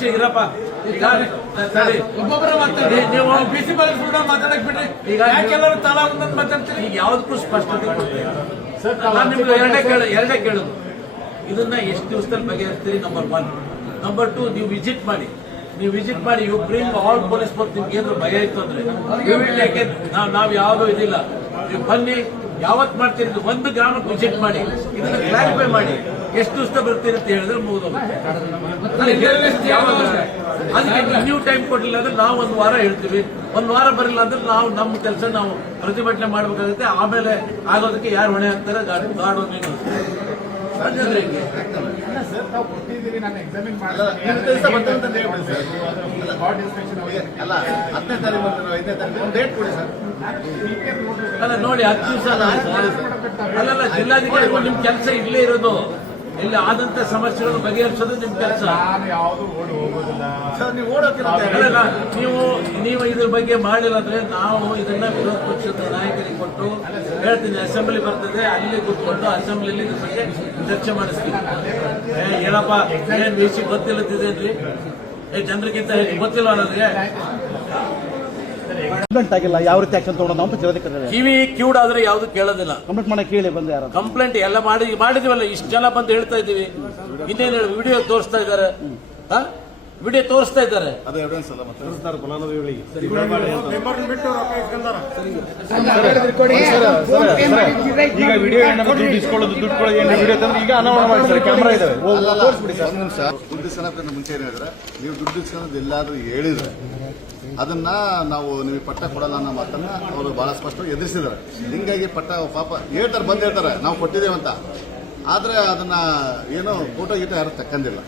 ನಿಮಿಷ ಇರಪ್ಪ. ಈಗ ಒಬ್ಬೊಬ್ಬರ ಮಾತಾಡಿ, ನೀವು ಬಿಸಿ ಕೂಡ ಮಾತಾಡಕ್ ಬಿಡ್ರಿ. ಈಗ ಯಾಕೆಲ್ಲರೂ ತಲಾ ಒಂದೊಂದು ಮಾತಾಡ್ತೀರಿ. ಈಗ ಯಾವ್ದಕ್ಕೂ ಸ್ಪಷ್ಟತೆ ಕೊಡ್ತೀವಿ. ನಾನು ನಿಮ್ಗೆ ಎರಡೇ ಕೇಳುದು, ಇದನ್ನ ಎಷ್ಟು ದಿವಸದಲ್ಲಿ ಬಗೆಹರಿಸ್ತೀರಿ? ನಂಬರ್ 1. ನಂಬರ್ 2, ನೀವು ವಿಸಿಟ್ ಮಾಡಿ. You bring all police force. ನಿಮ್ಗೆ ಏನಾದ್ರು ಭಯ ಇತ್ತು ಅಂದ್ರೆ ನಾವು ಯಾವ್ದು ಇದಿಲ್ಲ, ನೀವು ಬನ್ನಿ. ಯಾವತ್ ಮಾಡ್ತೀರಿ ಒಂದು ಗ್ರಾಮಕ್ಕೆ ವಿಸಿಟ್ ಮಾಡಿ, ಇದನ್ನ ಕ್ಲಾರಿಫೈ ಮಾಡಿ. ಎಷ್ಟು ದಿವಸ ಬರ್ತೀರಿ ಅಂತ ಹೇಳಿದ್ರೆ ಮುಗಿದೋಗುತ್ತೆ. ಅದಕ್ಕೆ ನೀವು ಟೈಮ್ ಕೊಡಲಿಲ್ಲ ಅಂದ್ರೆ ನಾವು 1 ವಾರ ಹೇಳ್ತೀವಿ. 1 ವಾರ ಬರಲಿಲ್ಲ ಅಂದ್ರೆ ನಾವು ನಮ್ಮ ಕೆಲಸ ನಾವು ಪ್ರತಿಭಟನೆ ಮಾಡಬೇಕಾಗುತ್ತೆ. ಆಮೇಲೆ ಆಗೋದಕ್ಕೆ ಯಾರು ಹೊಣೆ ಅಂತಾರೆ? ಗಾರ್ಡ್ ಅಲ್ಲ ನೋಡಿ, 10 ದಿವಸ ಅಲ್ಲಲ್ಲ, ಜಿಲ್ಲಾಧಿಕಾರಿಗಳು ನಿಮ್ ಕೆಲಸ ಇಲ್ಲೇ ಇರೋದು. ಇಲ್ಲಿ ಆದಂತ ಸಮಸ್ಯೆಗಳು ಬಗೆಹರಿಸೋದು ನಿಮ್ ಕೆಲಸ. ನೀವು ಇದ್ರ ಬಗ್ಗೆ ಮಾಡಿಲ್ಲ ಅಂದ್ರೆ ನಾವು ಇದನ್ನ ವಿರೋಧ ಪಕ್ಷದ ನಾಯಕರಿಗೆ ಕೊಟ್ಟು ಹೇಳ್ತೀನಿ. ಅಸೆಂಬ್ಲಿ ಬರ್ತದೆ, ಅಲ್ಲಿ ಕೂತ್ಕೊಂಡು ಅಸೆಂಬ್ಲಿಯಲ್ಲಿ ಇದ್ರ ಬಗ್ಗೆ ಚರ್ಚೆ ಮಾಡಿಸ್ತೀವಿ. ಏನಪ್ಪ ಏನ್ ವಿಷಯ ಗೊತ್ತಿಲ್ಲದಿದೇನ್ರಿ? ಜನರಿಗಿಂತ ಗೊತ್ತಿಲ್ಲ ಅನ್ನೋರಿಗೆ ಆಗಿಲ್ಲ. ಯಾವ ರೀತಿ ಆಕ್ಷನ್ ತಗೊಳ್ಳೋದು ಅಂತ ಜಿಲ್ಲಾಧಿಕಾರಿ ಕಿವಿ ಕಿವುಡಾದ್ರೆ ಯಾವ್ದು ಕೇಳೋದಿಲ್ಲ. ಕಂಪ್ಲೇಂಟ್ ಮಾಡಿ ಕೇಳಿ ಬಂದ ಯಾರು ಕಂಪ್ಲೇಂಟ್ ಎಲ್ಲ ಮಾಡಿದೀವಲ್ಲ. ಇಷ್ಟು ಜನ ಬಂದು ಹೇಳ್ತಾ ಇದೀವಿ. ಇನ್ನೇನು ಹೇಳಿ, ವಿಡಿಯೋ ತೋರಿಸ್ತಾ ಇದ್ದಾರೆ. ವಿಡಿಯೋ ತೋರಿಸ್ತಾ ಇದ್ದಾರೆ. ಈಗ ವಿಡಿಯೋ ಇಸ್ಕೊಳ್ಳೋದು ದುಡ್ಡು ವಿಡಿಯೋ ತಂದ್ರೆ ಈಗ ಅನಾವರಣ ಮಾಡ್ತಾರೆ. ಕ್ಯಾಮ್ರಾ ಇದಾವೆ, ತೋರಿಸ್ಬಿಡಿ ಸರ್. ಒಂದು ನಿಮಿಷ. ದುಡ್ಡು ಇಸ್ಕೊಳ್ಳೋಕೆ ಮುಂಚೆ ಏನಿದ್ರೆ, ನೀವು ದುಡ್ಡು ಇಸ್ಕೊಳ್ಳೋದು ಎಲ್ಲಾದ್ರೂ ಹೇಳಿದ್ರೆ ಅದನ್ನ ನಾವು ನಿಮಗೆ ಪಟ್ಟ ಕೊಡಲ್ಲ ಅನ್ನೋ ಮಾತನ್ನ ಅವರು ಬಹಳ ಸ್ಪಷ್ಟವಾಗಿ ಎದುರಿಸಿದ್ದಾರೆ. ಹಿಂಗಾಗಿ ಪಟ್ಟ ಪಾಪ ಹೇಳ್ತಾರೆ ನಾವು ಕೊಟ್ಟಿದ್ದೇವೆ ಅಂತ. ಆದ್ರೆ ಅದನ್ನ ಏನೋ ಫೋಟೋ ಗೀಟೋ ಯಾರು ತಕ್ಕಂದಿಲ್ಲ.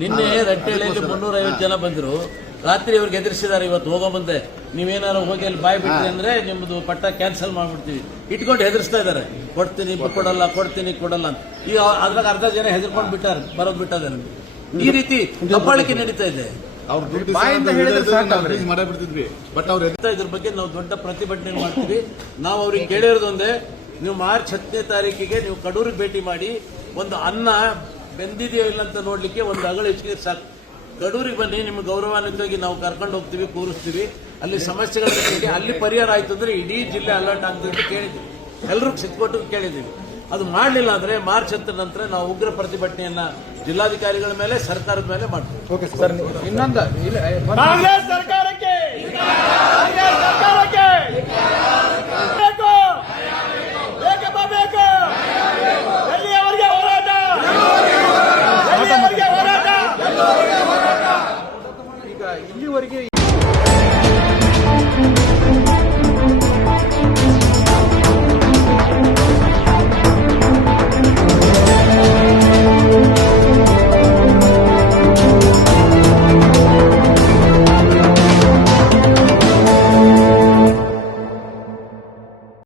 ನಿನ್ನೆ ರಟ್ಟೆಯಲ್ಲಿ 350 ಜನ ಬಂದ್ರು. ರಾತ್ರಿ ಅವ್ರಿಗೆ ಎದುರಿಸಿದ್ದಾರೆ. ಇವತ್ತು ಹೋಗೋ ಮುಂದೆ ನೀವೇನಾರು ಹೋಗಿ ಅಲ್ಲಿ ಬಾಯ್ ಬಿಟ್ರಿ ಅಂದ್ರೆ ನಿಮ್ದು ಪಟ್ಟ ಕ್ಯಾನ್ಸಲ್ ಮಾಡ್ಬಿಡ್ತೀವಿ ಇಟ್ಕೊಂಡು ಹೆದರ್ಸ್ತಾ ಇದ್ದಾರೆ. ಕೊಡ್ತೀನಿ ಕೊಡಲ್ಲ ಅಂತ. ಈಗ ಅದ್ರಾಗ ಅರ್ಧ ಜನ ಹೆದರ್ಕೊಂಡು ಬರೋದು ಬಿಟ್ಟಿದ್ದಾರೆ. ಈ ರೀತಿ ದಬ್ಬಾಳಿಕೆ ನಡೀತಾ ಇದೆ. ಅವ್ರು ದುಡ್ಡು ಮಾಡಬಿಡ್ತಿದ್ವಿ. ಬಟ್ ಅವ್ರು ಇದ್ರ ಬಗ್ಗೆ ನಾವು ದೊಡ್ಡ ಪ್ರತಿಭಟನೆ ಮಾಡ್ತೀವಿ. ನಾವು ಅವ್ರಿಗೆ ಕೇಳಿರೋದು ಒಂದೇ, ನೀವು ಮಾರ್ಚ್ 10ನೇ ತಾರೀಕಿಗೆ ನೀವು ಕಡೂರಿಗೆ ಭೇಟಿ ಮಾಡಿ, ಒಂದು ಅನ್ನ ಬೆಂದಿದೆಯೋ ಇಲ್ಲ ಅಂತ ನೋಡ್ಲಿಕ್ಕೆ ಒಂದು ಅಗಳು ಹೆಚ್ಚಿಗೆ ಸಾಕು. ಕಡೂರಿಗೆ ಬನ್ನಿ, ನಿಮ್ಗೆ ಗೌರವಾನ್ವಿತವಾಗಿ ನಾವು ಕರ್ಕೊಂಡು ಹೋಗ್ತೀವಿ, ಕೂರಿಸ್ತೀವಿ. ಅಲ್ಲಿ ಸಮಸ್ಯೆಗಳನ್ನ ಕೇಳಿ ಅಲ್ಲಿ ಪರಿಹಾರ ಆಯ್ತು ಅಂದ್ರೆ ಇಡೀ ಜಿಲ್ಲೆ ಅಲರ್ಟ್ ಆಗ್ತದೆ ಕೇಳಿದ್ವಿ. ಎಲ್ಲರೂ ಸಿಕ್ಕೊಟ್ಟು ಕೇಳಿದ್ದೀವಿ. ಅದು ಮಾಡಲಿಲ್ಲ ಅಂದ್ರೆ ಮಾರ್ಚ್ 10 ನಂತರ ನಾವು ಉಗ್ರ ಪ್ರತಿಭಟನೆಯನ್ನ ಜಿಲ್ಲಾಧಿಕಾರಿಗಳ ಮೇಲೆ, ಸರ್ಕಾರದ ಮೇಲೆ ಮಾಡ್ತೀವಿ. ಇನ್ನೊಂದು ಕಾಂಗ್ರೆಸ್ ಸರ್ಕಾರಕ್ಕೆ ಎಲ್ಲಿಯವರೆಗೆ ಹೋರಾಟ? ಈಗ ಇಲ್ಲಿವರೆಗೆ